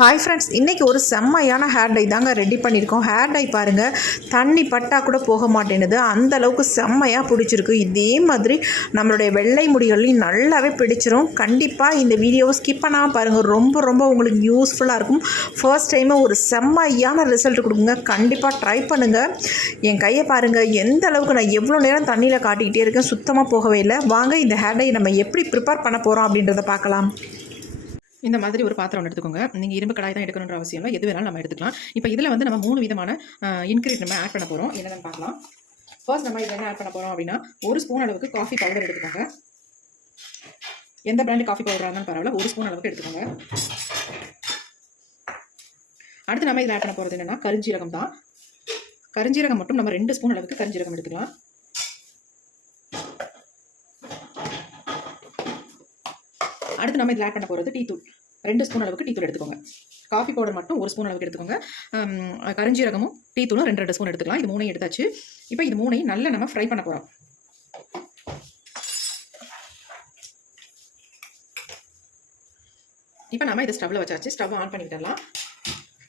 Hi friends இன்றைக்கி ஒரு செம்மையான ஹேர் டை தாங்க ரெடி பண்ணியிருக்கோம். ஹேர் டை பாருங்கள் தண்ணி பட்டா கூட போக மாட்டேனுது அந்த அளவுக்கு செம்மையாக பிடிச்சிருக்கு. இதே மாதிரி நம்மளுடைய வெள்ளை முடிகளையும் நல்லாவே பிடிச்சிரும். கண்டிப்பாக இந்த வீடியோவை ஸ்கிப் பண்ணாமல் பாருங்கள் ரொம்ப ரொம்ப உங்களுக்கு யூஸ்ஃபுல்லாக இருக்கும். ஃபர்ஸ்ட் டைமு ஒரு செம்மையான ரிசல்ட் கொடுக்குங்க கண்டிப்பாக ட்ரை பண்ணுங்கள் என் கையை பாருங்கள் எந்த அளவுக்கு நான் எவ்வளோ நேரம் தண்ணியில் காட்டிக்கிட்டே இருக்கேன் சுத்தமாக போகவே இல்லை. வாங்க இந்த ஹேர் டை நம்ம எப்படி ப்ரிப்பேர் பண்ண போகிறோம் அப்படின்றத பார்க்கலாம். இந்த மாதிரி ஒரு பாத்திரம் ஒன்று எடுத்துக்கோங்க. நீங்கள் இரும்பு கடாய் தான் எடுக்கணுன்ற அவசியம் இல்லை. எது வேணாலும் நம்ம எடுத்துக்கலாம். இப்போ இதில் வந்து நம்ம மூணு விதமான இன்க்ரீட் நம்ம ஆட் பண்ண போகிறோம் என்னென்னு பார்க்கலாம். ஃபர்ஸ்ட் நம்ம இதில் என்ன ஆட் பண்ண போகிறோம் அப்படின்னா ஒரு ஸ்பூன் அளவுக்கு காஃபி பவுடர் எடுத்துக்கோங்க. எந்த பிராண்டு காஃபி பவுடராக இருந்தாலும் பரவாயில்ல. ஒரு ஸ்பூன் அளவுக்கு எடுத்துக்கோங்க. அடுத்து நம்ம இதில் ஆட் பண்ண போகிறது என்னென்னா கருஞ்சீரகம் தான். கருஞ்சீரகம் மட்டும் நம்ம ரெண்டு ஸ்பூன் அளவுக்கு கருஞ்சீரகம் எடுத்துக்கலாம். அடுத்து நம்ம இதில் ஆட் பண்ண போகிறது டீ தூள். ரெண்டு ஸ்பூன் அளவுக்கு டீ தூள் எடுத்துக்கோங்க. காஃபி பவுடர் மட்டும் ஒரு ஸ்பூன் அளவுக்கு எடுத்துக்கோங்க. கரிஞ்சீரகமும் டீ தூளும் ரெண்டு ரெண்டு ஸ்பூன் எடுத்துக்கலாம். இது மூணையும் எடுத்தாச்சு. இப்போ இது மூணையும் நல்லா நம்ம ஃப்ரை பண்ண போகிறோம் இப்போ நம்ம இதை ஸ்டவ்வில் வச்சாச்சு. ஸ்டவ் ஆன் பண்ணி விட்டுடலாம்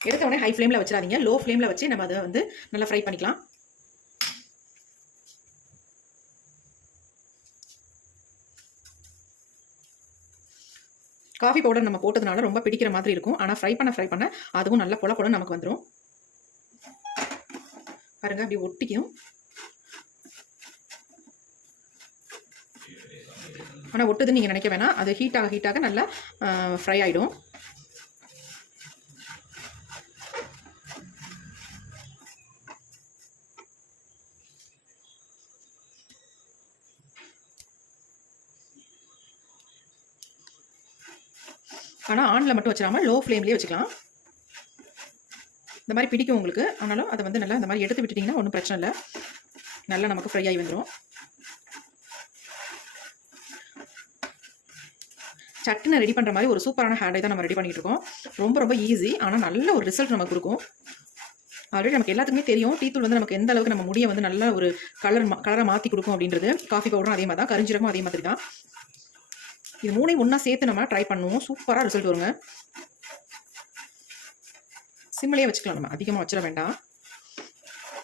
எடுத்த உடனே ஹை ஃப்ளேமில் வச்சிடாதீங்க. லோ ஃப்ளேமில் வச்சு நம்ம அதை வந்து நல்லா ஃப்ரை பண்ணிக்கலாம். காஃபி பவுடர் நம்ம போட்டதுனால ரொம்ப பிடிக்கிற மாதிரி இருக்கும். ஆனால் ஃப்ரை பண்ண ஃப்ரை பண்ண அதுவும் நல்லா பொல பொல நமக்கு வந்துடும் பாருங்க அப்படி ஒட்டிக்கும். ஆனால் ஒட்டுதுன்னு நீங்கள் நினைக்க வேணாம். அது ஹீட்டாக ஹீட்டாக நல்லா ஃப்ரை ஆகிடும் ஆனால் ஆனில் மட்டும் வச்சிடாமல் லோ ஃப்ளேம்லேயே வச்சுக்கலாம். இந்த மாதிரி பிடிக்கும் உங்களுக்கு. ஆனாலும் அதை வந்து நல்லா இந்த மாதிரி எடுத்து விட்டுட்டிங்கன்னா ஒன்றும் பிரச்சனை இல்லை. நல்லா நமக்கு ஃப்ரை ஆகி வந்துடும் சட்டுன்னு ரெடி பண்ணுற மாதிரி ஒரு சூப்பரான ஹேண்டை தான் நம்ம ரெடி பண்ணிகிட்டு இருக்கோம். ரொம்ப ரொம்ப ஈஸி ஆனால் நல்ல ஒரு ரிசல்ட் நமக்கு கொடுக்கும். ஆல்ரெடி நமக்கு எல்லாத்துக்குமே தெரியும். டீ தூள் வந்து நமக்கு எந்த அளவுக்கு நம்ம முடியை வந்து நல்ல ஒரு கலர் கலரை மாற்றி கொடுக்கும் அப்படின்றது. காஃபி பவுடரும் அதே மாதிரி தான். கரிஞ்சீரகம் அதே மாதிரி தான். இது மூணையும் ஒன்றா சேர்த்து நம்ம ட்ரை பண்ணுவோம். சூப்பராக ரிசல்ட் வருங்க. சிம்மிலே வச்சுக்கலாம். நம்ம அதிகமாக வச்சிட வேண்டாம்.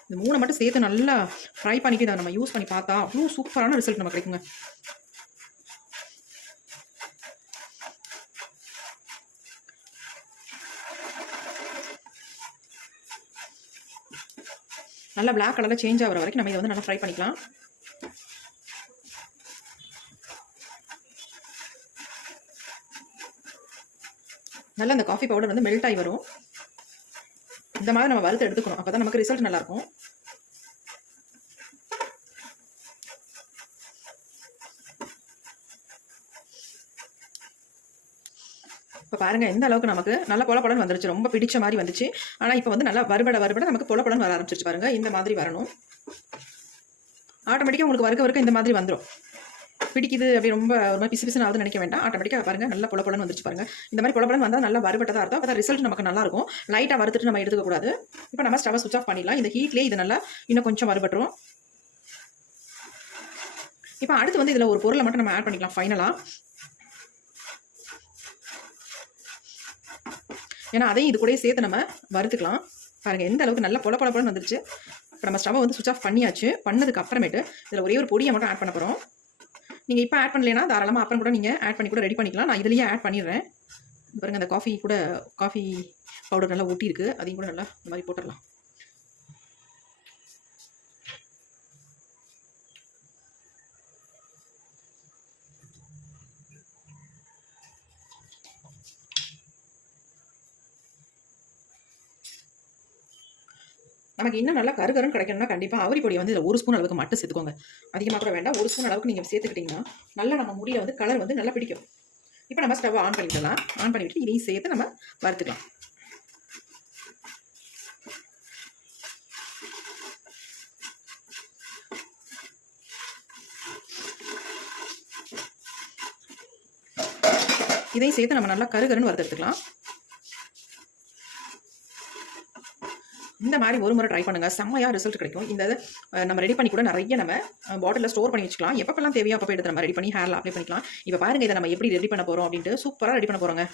இந்த மூணை மட்டும் சேர்த்து நல்லா ஃப்ரை பண்ணிக்கிட்டு நம்ம யூஸ் பண்ணி பார்த்தா அவ்வளோ சூப்பரான ரிசல்ட் நம்ம கிடைக்குங்க. நல்லா பிளாக் கலரில் சேஞ்ச் ஆகிற வரைக்கும் நம்ம இதை வந்து நல்லா ஃப்ரை பண்ணிக்கலாம். நல்லா அந்த காஃபி பவுடர் வந்து மெல்ட் ஆகி வரும். இந்த மாதிரி நம்ம வறுத்து எடுத்துக்கணும். அப்போ தான் நமக்கு ரிசல்ட் நல்லாயிருக்கும். இப்போ பாருங்க எந்த அளவுக்கு நமக்கு நல்ல பொல வந்துருச்சு. ரொம்ப பிடிச்ச மாதிரி வந்துச்சு. ஆனால் இப்போ வந்து நல்லா வருபட வருபட நமக்கு பொல வர ஆரம்பிச்சிருச்சு பாருங்க. இந்த மாதிரி வரணும். ஆட்டோமேட்டிக்காக உங்களுக்கு வறுக்க வறுக்க இந்த மாதிரி வந்துடும் பிடிக்குது அப்படி ரொம்ப ஒரு மாதிரி பிசு பிசுன்னு ஆகுதுன்னு நினைக்க வேண்டாம். ஆட்டோமேட்டிக்காக பாருங்க நல்ல பொல வந்துச்சு பாருங்கள் பாருங்க. இந்த மாதிரி பொல வந்தால் நல்லா வறுபட்டதாக இருக்கும். அப்போ ரிசல்ட் நமக்கு நல்லா இருக்கும். லைட்டாக வறுத்துட்டு நம்ம எடுத்துக்கூடாது இப்போ நம்ம ஸ்டவ் சுவிச் ஆஃப் பண்ணிடலாம். இந்த ஹீட்லேயே இது நல்லா இன்னும் கொஞ்சம் வறுபட்டுரும். இப்போ அடுத்து வந்து இதில் ஒரு பொருளை மட்டும் நம்ம ஆட் பண்ணிக்கலாம் ஃபைனலாக ஏன்னா அதையும் இது கூடயே சேர்த்து நம்ம வறுத்துக்கலாம். பாருங்கள் எந்த அளவுக்கு நல்ல பொல பொல வந்துருச்சு. இப்போ நம்ம ஸ்டவ்வை வந்து சுவிச் ஆஃப் பண்ணியாச்சு. பண்ணதுக்கு அப்புறமேட்டு இதில் ஒரே ஒரு பொடியை மட்டும் ஆட் பண்ண போகிறோம் நீங்கள் இப்போ ஆட் பண்ணலைன்னா தாராளமாக அப்புறம் கூட நீங்கள் ஆட் பண்ணி கூட ரெடி பண்ணிக்கலாம். நான் இதுலேயே ஆட் பண்ணிடுறேன். பாருங்கள் அந்த காஃபி கூட காஃபி பவுடர் நல்லா ஒட்டியிருக்கு. அதையும் கூட நல்லா இந்த மாதிரி போட்டுடலாம். நமக்கு இன்னும் நல்லா கருகரும் கிடைக்கணும்னா கண்டிப்பாக அவரி பொடியை வந்து இதில் ஒரு ஸ்பூன் அளவுக்கு மட்டும் சேர்த்துக்கோங்க. அதிகமாக கூட வேண்டாம். ஒரு ஸ்பூன் அளவுக்கு நீங்கள் சேர்த்துக்கிட்டிங்கன்னா நல்லா நம்ம முடியில் வந்து கலர் வந்து நல்லா பிடிக்கும். இப்போ நம்ம ஸ்டவ் ஆன் பண்ணிக்கலாம். ஆன் பண்ணிவிட்டு இதையும் சேர்த்து நம்ம வறுத்துக்கலாம். இதையும் சேர்த்து நம்ம நல்லா கருகருன்னு வறுத்தெடுத்துக்கலாம் இந்த மாதிரி ஒரு முறை ட்ரை பண்ணுங்க. செம்மையாக ரிசல்ட் கிடைக்கும். இந்த நம்ம ரெடி பண்ணி கூட நிறைய நம்ம பாட்டிலில் ஸ்டோர் பண்ணி வச்சுக்கலாம். எப்பப்பெல்லாம் தேவையோ அப்போ எடுத்து நம்ம ரெடி பண்ணி ஹேரில் அப்ளை பண்ணிக்கலாம். இப்போ பாருங்கள் இதை நம்ம எப்படி ரெடி பண்ண போகிறோம் அப்படின்ட்டு சூப்பராக ரெடி பண்ண போகிறோங்க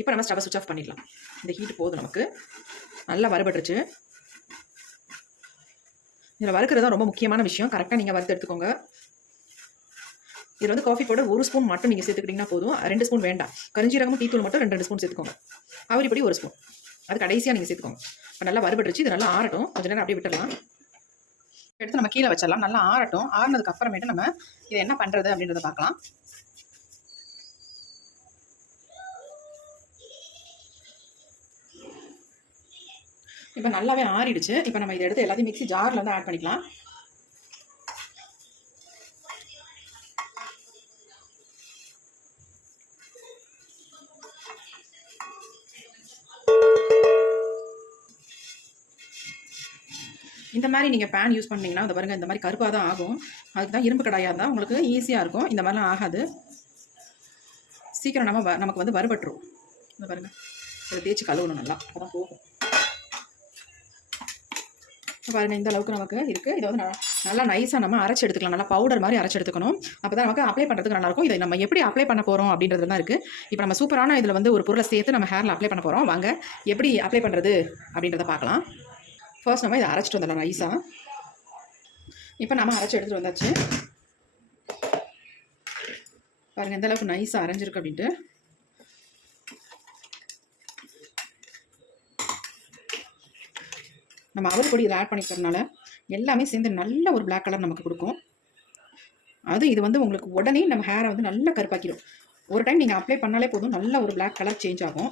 இப்போ நம்ம ஸ்டவ் சுவிச் ஆஃப் பண்ணிடலாம். இந்த ஹீட் போதும் நமக்கு. நல்லா வறுபட்டுருச்சு. இதில் வறுக்கிறது தான் ரொம்ப முக்கியமான விஷயம். கரெக்டாக நீங்கள் வறுத்து எடுத்துக்கோங்க. இதில் வந்து காஃபி பவுடர் ஒரு ஸ்பூன் மட்டும் நீங்கள் சேர்த்துக்கிட்டிங்கன்னா போதும். ரெண்டு ஸ்பூன் வேண்டாம். கரிஞ்சீரகமும் டீத்தூள் மட்டும் ரெண்டு ரெண்டு ஸ்பூன் சேர்த்துக்கோங்க. அவரிப்படி ஒரு ஸ்பூன் அது கடைசியாக நீங்கள் சேர்த்துக்கோங்க. இப்போ நல்லா வறுபட்டுருச்சு இது நல்லா ஆறட்டும். கொஞ்ச நேரம் அப்படியே விட்டுடலாம். எடுத்து நம்ம கீழே வச்சிடலாம். நல்லா ஆறட்டும். ஆறுனதுக்கு அப்புறமேட்டு நம்ம இதை என்ன பண்ணுறது அப்படின்றத பார்க்கலாம். இப்போ நல்லாவே ஆறிடுச்சு. இப்போ நம்ம இதை எடுத்து எல்லாத்தையும் மிக்ஸி ஜாரில் வந்து ஆட் பண்ணிக்கலாம். இந்த மாதிரி நீங்கள் பேன் யூஸ் பண்ணிங்கன்னா அதை பாருங்கள் இந்த மாதிரி கருப்பாக தான் ஆகும். அதுக்கு தான் இரும்பு கடாயாக இருந்தால் உங்களுக்கு ஈஸியாக இருக்கும். இந்த மாதிரிலாம் ஆகாது. சீக்கிரம் நம்ம வ- நமக்கு வந்து வறுபட்டுரும். இந்த பாருங்கள் இதை தேய்ச்சி கழுவணும் நல்லா. அப்பதான் போகும். பாருங்கள் இந்த அளவுக்கு நமக்கு இருக்குது இதை வந்து நல்லா- நல்லா நைஸாக நம்ம அரைச்சி எடுத்துக்கலாம். நல்லா பவுடர் மாதிரி அரைச்சி எடுத்துக்கணும். அப்போ தான் நமக்கு அப்ளை பண்ணுறதுக்கு நல்லாயிருக்கும் இதை நம்ம எப்படி அப்ளை பண்ண போகிறோம் அப்படின்றது தான் இருக்குது இப்போ நம்ம சூப்பரான இதில் வந்து ஒரு பொருளை சேர்த்து நம்ம ஹேரில் அப்ளை பண்ண போகிறோம் வாங்க எப்படி அப்ளை பண்ணுறது அப்படின்றத பார்க்கலாம். ஃபர்ஸ்ட் நம்ம இதை அரைச்சிட்டு வந்துடலாம் நைஸாக இப்போ நம்ம அரைச்சி எடுத்துகிட்டு வந்தாச்சு. பாருங்கள் எந்த அளவுக்கு நைஸாக அரைஞ்சிருக்கு அப்படின்ட்டு. நம்ம அவல் பொடி இதில் ஆட் பண்ணிக்கிறதுனால எல்லாமே சேர்ந்து நல்ல ஒரு பிளாக் கலர் நமக்கு கொடுக்கும். அது இது வந்து உங்களுக்கு உடனே நம்ம ஹேரை வந்து நல்லா கருப்பாக்கிடும். ஒரு டைம் நீங்கள் அப்ளை பண்ணாலே போதும் நல்ல ஒரு பிளாக் கலர் சேஞ்ச் ஆகும்.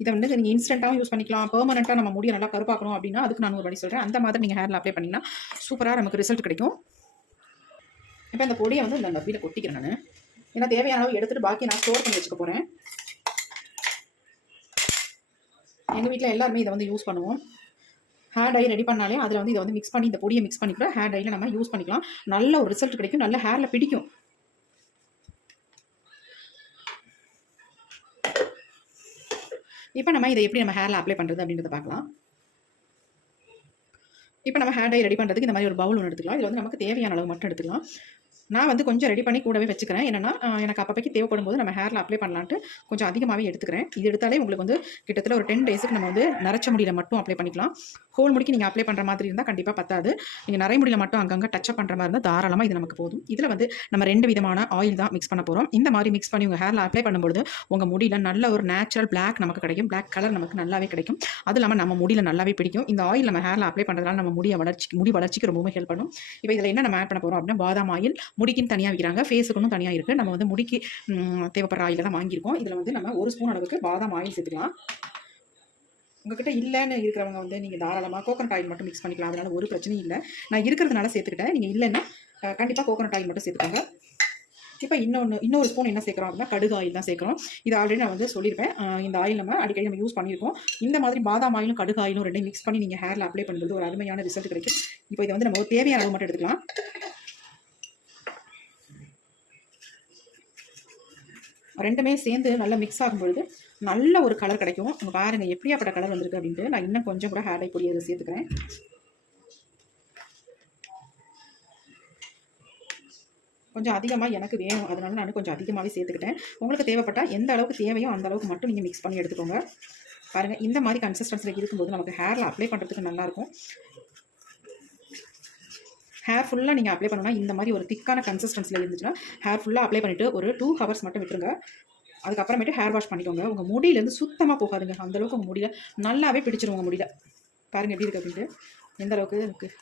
இதை வந்து நீங்கள் இன்ஸ்டண்ட்டாகவும் யூஸ் பண்ணிக்கலாம். பெர்மனெண்ட்டாக நம்ம முடிய நல்லா கருப்பாக்கணும் அப்படின்னா அதுக்கு நான் ஒரு வழி சொல்கிறேன் அந்த மாதிரி நீங்கள் ஹேரில் அப்ளை பண்ணிங்கன்னா சூப்பராக நமக்கு ரிசல்ட் கிடைக்கும். இப்போ இந்த பொடியை வந்து இந்த டப்பியில் கொட்டிக்கிறேன் நான். ஏன்னா தேவையான அளவு எடுத்துகிட்டு பாக்கி நான் ஸ்டோர் பண்ணி வச்சுக்க போகிறேன் எங்கள் வீட்டில் எல்லாருமே இதை வந்து யூஸ் பண்ணுவோம். ஹேர் டை ரெடி பண்ணாலே அதில் வந்து இதை வந்து மிக்ஸ் பண்ணி இந்த பொடியை மிக்ஸ் பண்ணி ஹேர் டையில் நம்ம யூஸ் பண்ணிக்கலாம். நல்ல ஒரு ரிசல்ட் கிடைக்கும். நல்ல ஹேரில் பிடிக்கும். இப்போ நம்ம இதை எப்படி நம்ம ஹேரில் அப்ளை பண்ணுறது அப்படின்றத பார்க்கலாம். இப்போ நம்ம ஹேர் டை ரெடி பண்ணுறதுக்கு இந்த மாதிரி ஒரு பவுல் ஒன்று எடுத்துக்கலாம். இது வந்து நமக்கு தேவையான அளவு மட்டும் எடுத்துக்கலாம். நான் வந்து கொஞ்சம் ரெடி பண்ணி கூடவே வச்சுக்கிறேன். என்னென்னா எனக்கு அப்பப்போக்கு தேவைப்படும் போது நம்ம ஹேரில் அப்ளை பண்ணலான்ட்டு கொஞ்சம் அதிகமாகவே எடுத்துக்கிறேன். இது எடுத்தாலே உங்களுக்கு வந்து கிட்டத்தட்ட ஒரு டென் டேஸுக்கு நம்ம வந்து நரைச்ச முடியல மட்டும் அப்ளை பண்ணிக்கலாம். ஹோல் முடிக்கு நீங்கள் அப்ளை பண்ணுற மாதிரி இருந்தால் கண்டிப்பாக பத்தாது. நீங்கள் நிறைய முடியல மட்டும் அங்கங்கே டச் பண்ணுற மாதிரி இருந்தால் தாராளமாக இது நமக்கு போதும். இதில் வந்து நம்ம ரெண்டு விதமான ஆயில் தான் மிக்ஸ் பண்ண போகிறோம் இந்த மாதிரி மிக்ஸ் பண்ணி உங்கள் ஹேரில் அப்ளை பண்ணும்போது உங்கள் முடியில் நல்ல ஒரு நேச்சுரல் பிளாக் நமக்கு கிடைக்கும். பிளாக் கலர் நமக்கு நல்லாவே கிடைக்கும். அது இல்லாமல் நம்ம முடியில் நல்லாவே பிடிக்கும். இந்த ஆயில் நம்ம ஹேரில் அப்ளை பண்ணுறதுனால நம்ம முடிய வளர்ச்சி முடி வளர்ச்சிக்கு ரொம்பவே ஹெல்ப் பண்ணும். இப்போ இதில் என்ன நம்ம ஆட் பண்ண போகிறோம் அப்படின்னா பாதாம் ஆயில் முடிக்குன்னு தனியாக விற்கிறாங்க ஃபேஸுக்குன்னு தனியாக இருக்குது நம்ம வந்து முடிக்கு தேவைப்படுற ஆயில் தான் வாங்கியிருக்கோம். இதில் வந்து நம்ம ஒரு ஸ்பூன் அளவுக்கு பாதாம் ஆயில் சேர்த்துக்கலாம். உங்ககிட்ட இல்லைன்னு இருக்கிறவங்க வந்து நீங்கள் தாராளமாக கோகனட் ஆயில் மட்டும் மிக்ஸ் பண்ணிக்கலாம். அதனால் ஒரு பிரச்சனையும் இல்லை. நான் இருக்கிறதுனால சேர்த்துக்கிட்டேன். நீங்கள் இல்லைன்னா கண்டிப்பாக கோகனட் ஆயில் மட்டும் சேர்த்துக்கோங்க. இப்போ இன்னொன்று இன்னொரு ஸ்பூன் என்ன சேர்க்குறோம் அப்படின்னா கடுகு ஆயில் தான் சேர்க்குறோம். இது ஆல்ரெடி நான் வந்து சொல்லியிருப்பேன். இந்த ஆயில் நம்ம அடிக்கடி நம்ம யூஸ் பண்ணியிருக்கோம். இந்த மாதிரி பாதாம் ஆயிலும் கடுகு ஆயிலும் ரெண்டையும் மிக்ஸ் பண்ணி நீங்கள் ஹேரில் அப்ளை பண்ணுறது ஒரு அருமையான ரிசல்ட் கிடைக்கும். இப்போ இதை வந்து நம்ம ஒரு தேவையான அளவு மட்டும் எடுத்துக்கலாம். ரெண்டுமே சேர்ந்து நல்லா மிக்ஸ் ஆகும்பொழுது நல்ல ஒரு கலர் கிடைக்கும். உங்க பாருங்கள் எப்படியாப்பட்ட கலர் வந்திருக்கு அப்படின்ட்டு. நான் இன்னும் கொஞ்சம் கூட ஹேர் டை பொடி அதை சேர்த்துக்கிறேன். கொஞ்சம் அதிகமாக எனக்கு வேணும். அதனால நான் கொஞ்சம் அதிகமாகவே சேர்த்துக்கிட்டேன். உங்களுக்கு தேவைப்பட்டால் எந்த அளவுக்கு தேவையோ அந்த அளவுக்கு மட்டும் நீங்கள் மிக்ஸ் பண்ணி எடுத்துக்கோங்க. பாருங்கள் இந்த மாதிரி கன்சிஸ்டன்சியில் இருக்கும்போது நமக்கு ஹேரில் அப்ளை பண்ணுறதுக்கு நல்லாயிருக்கும் ஹேர் ஃபுல்லாக நீங்கள் அப்ளை பண்ணணும்னா இந்த மாதிரி ஒரு திக்கான கன்சிஸ்டன்சியில் இருந்துச்சுன்னா ஹேர் ஃபுல்லாக அப்ளை பண்ணிவிட்டு ஒரு டூ ஹவர்ஸ் மட்டும் விட்டுருங்க. அதுக்கப்புறமேட்டு ஹேர் வாஷ் பண்ணிக்கோங்க. உங்கள் முடியிலேருந்து சுத்தமாக போகாதுங்க. அந்த அளவுக்கு உங்கள் முடியல நல்லாவே பிடிச்சிரும் உங்கள் முடியல. பாருங்கள் எப்படி இருக்குது அப்படின்ட்டு. எந்த அளவுக்கு இருக்குது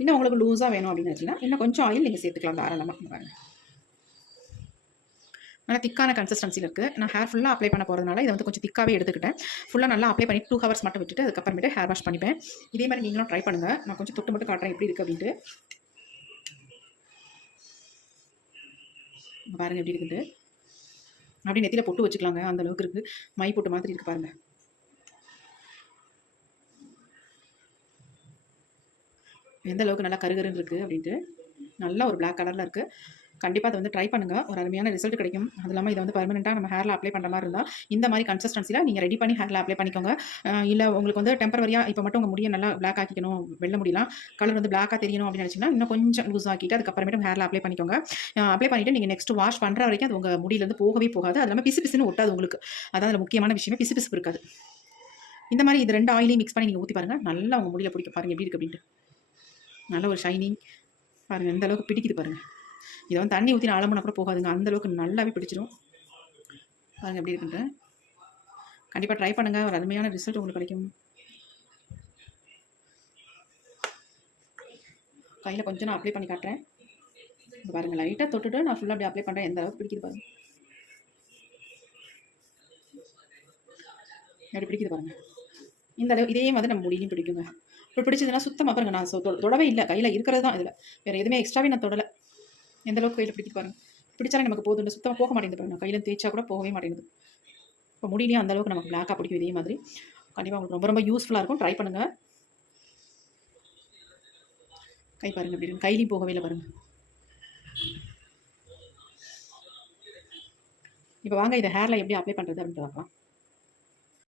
இன்னும் உங்களுக்கு லூஸாக வேணும் அப்படின்னு நினச்சிங்கன்னா இன்னும் கொஞ்சம் ஆயில் நீங்கள் சேர்த்துக்கலாம் தாராளமாக பாருங்கள் நல்லா திக்கான கன்சிஸ்டன்சியில் இருக்குது நான் ஹேர் ஃபுல்லாக அப்ளை பண்ண போகிறதுனால இதை வந்து கொஞ்சம் திக்காகவே எடுத்துக்கிட்டேன். ஃபுல்லாக நல்லா அப்ளை பண்ணி டூ ஹவர்ஸ் மட்டும் விட்டுட்டு அதுக்கப்புறமேட்டு ஹேர் வாஷ் பண்ணிப்பேன். இதே மாதிரி நீங்களும் ட்ரை பண்ணுங்கள் நான் கொஞ்சம் தொட்டு மட்டும் காட்டுறேன் எப்படி இருக்குது அப்படின்ட்டு. பாருங்க எப்படி இருக்குது. அப்படியே நெத்தியில் பொட்டு வச்சுக்கலாங்க. அந்த அளவுக்கு இருக்குது மை பொட்டு மாதிரி இருக்குது பாருங்க. எந்த அளவுக்கு நல்லா கருகருன்னு இருக்குது அப்படின்ட்டு. நல்லா ஒரு பிளாக் கலரில் இருக்குது கண்டிப்பாக அதை வந்து ட்ரை பண்ணுங்கள் ஒரு அருமையான ரிசல்ட் கிடைக்கும். அது இல்லாமல் இதை வந்து பர்மனெண்ட்டாக நம்ம ஹேரில் அப்ளை பண்ணுற மாதிரி இருந்தால் இந்த மாதிரி கன்சிஸ்டன்சியில் நீங்கள் ரெடி பண்ணி ஹேரில் அப்ளை பண்ணிக்கோங்க. இல்லை உங்களுக்கு வந்து டெம்பரவரியாக இப்போ மட்டும் உங்கள் முடியை நல்லா பிளாக் ஆக்கிக்கணும் வெள்ள முடியலாம். கலர் வந்து பிளாக்காக தெரியணும் அப்படின்னு நினச்சிங்கன்னா இன்னும் கொஞ்சம் லூஸ் ஆக்கிட்டு அதுக்கப்புறமேட்டு ஹேரில் அப்ளை பண்ணிக்கோங்க. அப்ளை பண்ணிவிட்டு நீங்கள் நெக்ஸ்ட் வாஷ் பண்ணுற வரைக்கும் அது உங்கள் முடியிலேருந்து போகவே போகாது. அது இல்லாமல் பிசு பிசுன்னு ஒட்டாது உங்களுக்கு. அதான் அதில் முக்கியமான விஷயமே பிசு பிசுப்பு இருக்காது. இந்த மாதிரி இது ரெண்டு ஆயிலையும் மிக்ஸ் பண்ணி நீங்கள் ஊற்றி பாருங்கள் நல்லா உங்கள் முடியல பிடிக்க பாருங்கள் எப்படி இருக்குது அப்படின்ட்டு. நல்ல ஒரு ஷைனிங் பாருங்கள் எந்த அளவுக்கு பிடிக்குது பாருங்கள் இதை வந்து தண்ணி ஊற்றி ஆழமுன்னா கூட போகாதுங்க. அந்த அளவுக்கு நல்லாவே பிடிச்சிரும். பாருங்கள் எப்படி இருக்குன்ட்டு. கண்டிப்பாக ட்ரை பண்ணுங்கள் ஒரு அருமையான ரிசல்ட் உங்களுக்கு கிடைக்கும். கையில் கொஞ்சம் நான் அப்ளை பண்ணி காட்டுறேன். இங்க பாருங்கள் லைட்டாக தொட்டுட்டு நான் ஃபுல்லாக அப்படி அப்ளை பண்ணுறேன் எந்த அளவுக்கு பிடிக்குது பாருங்கள் எப்படி பிடிக்குது பாருங்கள் இந்த அளவு இதே மாதிரி நம்ம முடியும் பிடிக்குங்க. இப்போ பிடிச்சதுன்னா சுத்தமாக பாருங்க நான் தொடவே இல்லை. கையில் இருக்கிறது தான் இதில். வேறு எதுவுமே எக்ஸ்ட்ராவே நான் தொடலை. எந்த அளவுக்கு கையில் பிடிக்குது பாருங்க. பிடிச்சாலே நமக்கு போதும் சுத்தமாக போக மாட்டேங்குது பாருங்க. கையில் தேய்ச்சா கூட போகவே மாட்டேங்குது. இப்போ முடியிலையும் அந்தளவுக்கு நமக்கு பிளாக்காக பிடிக்கும் இதே மாதிரி. கண்டிப்பாக உங்களுக்கு ரொம்ப ரொம்ப யூஸ்ஃபுல்லாக இருக்கும். ட்ரை பண்ணுங்கள் கை பாருங்க அப்படி கையிலையும் போகவே இல்லை பாருங்க. இப்போ வாங்க இதை ஹேரில் எப்படி அப்ளை பண்ணுறது அப்படின்னு பார்க்கலாம்.